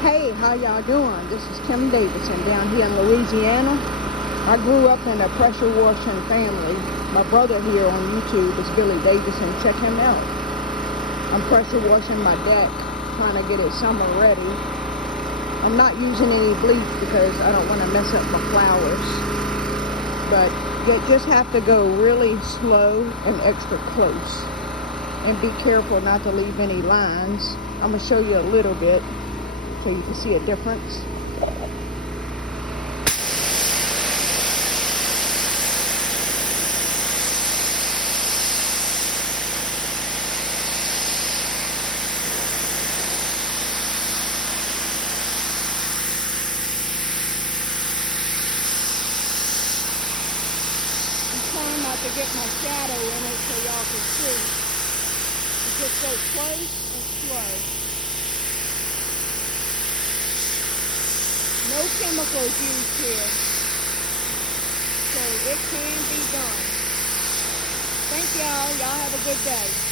Hey, how y'all doing? This is Kim Davidson down here in Louisiana. I grew up in a pressure washing family. My brother here on YouTube is Billy Davidson. Check him out. I'm pressure washing my deck, trying to get it summer ready. I'm not using any bleach because I don't want to mess up my flowers. But you just have to go really slow and extra close. And be careful not to leave any lines. I'm going to show you a little bit so you can see a difference. I'm trying not to get my shadow in it so y'all can see. You just go close and slow. No chemicals used here, so it can be done. Thank y'all. Y'all have a good day.